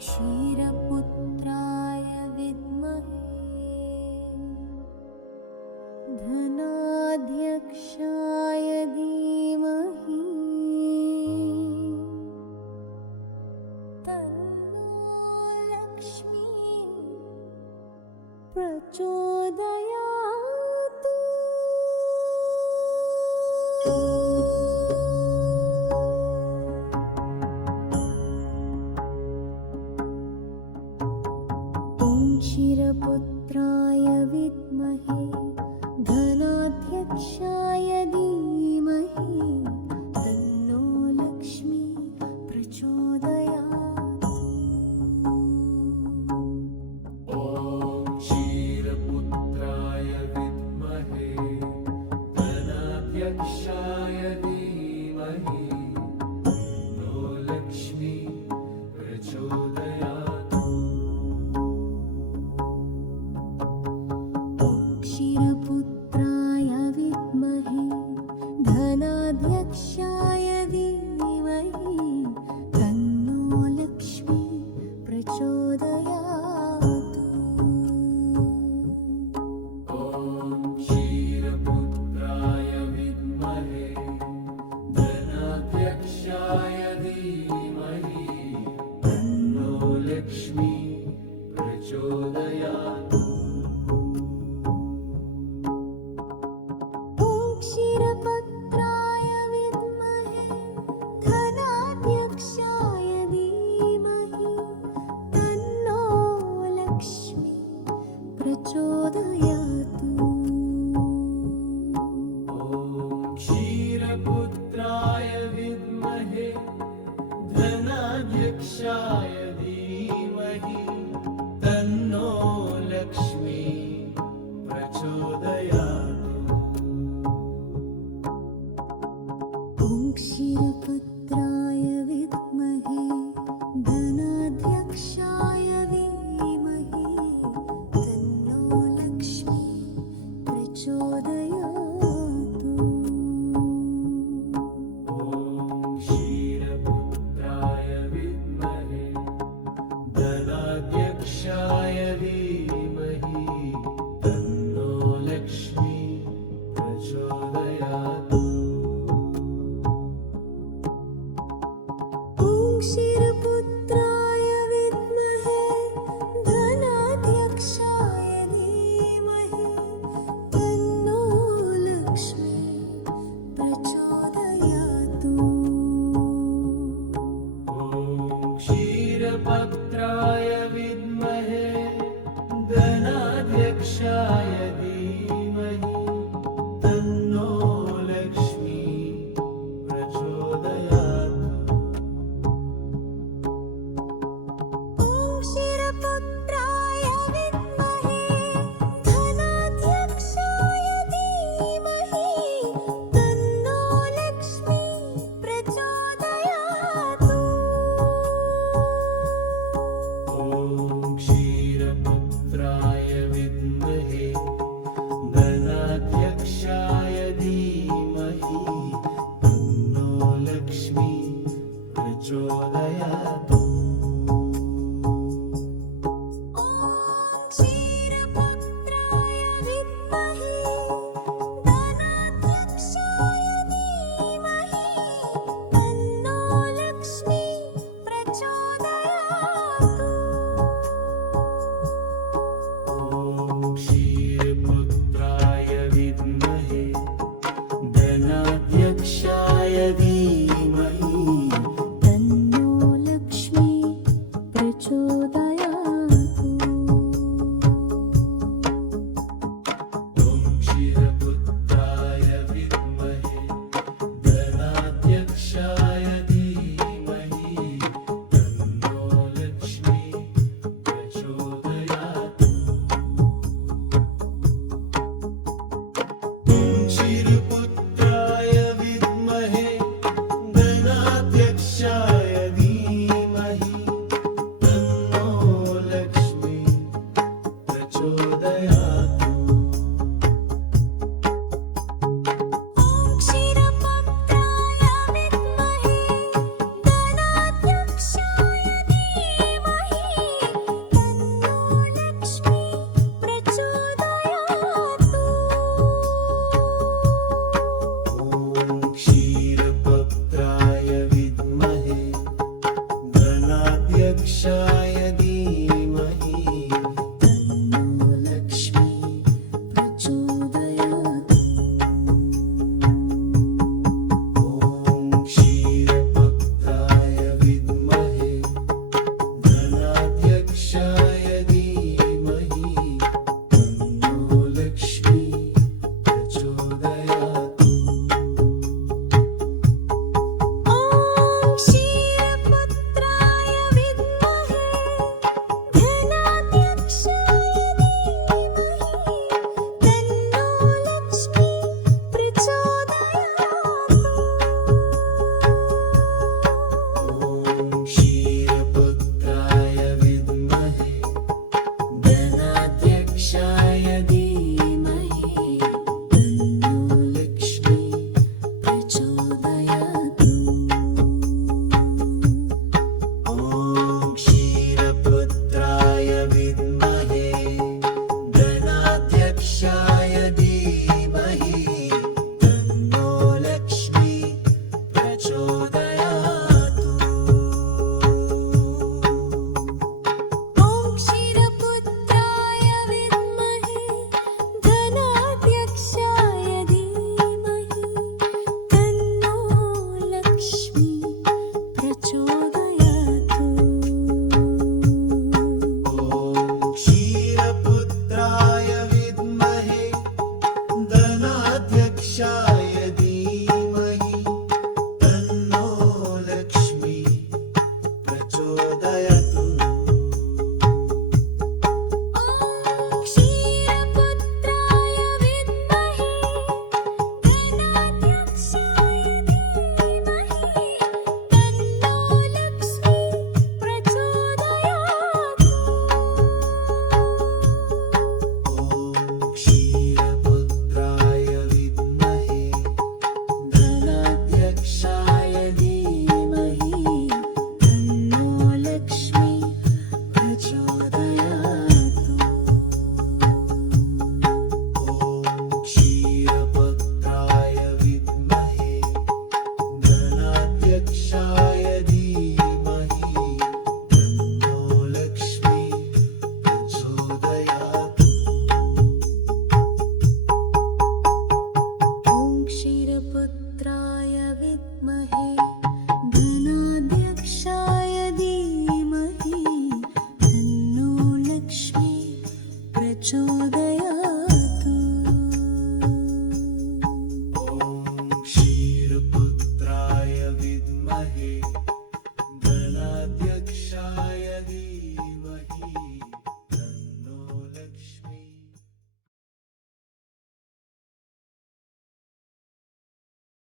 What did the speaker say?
क्षीरपुत्राय विद्महे। धनाध्यक्षाय धीमहि। तन्नो लक्ष्मी प्रचोद पुत्राय विद्महे धनाध्यक्षा 走的呀，都。English. Hep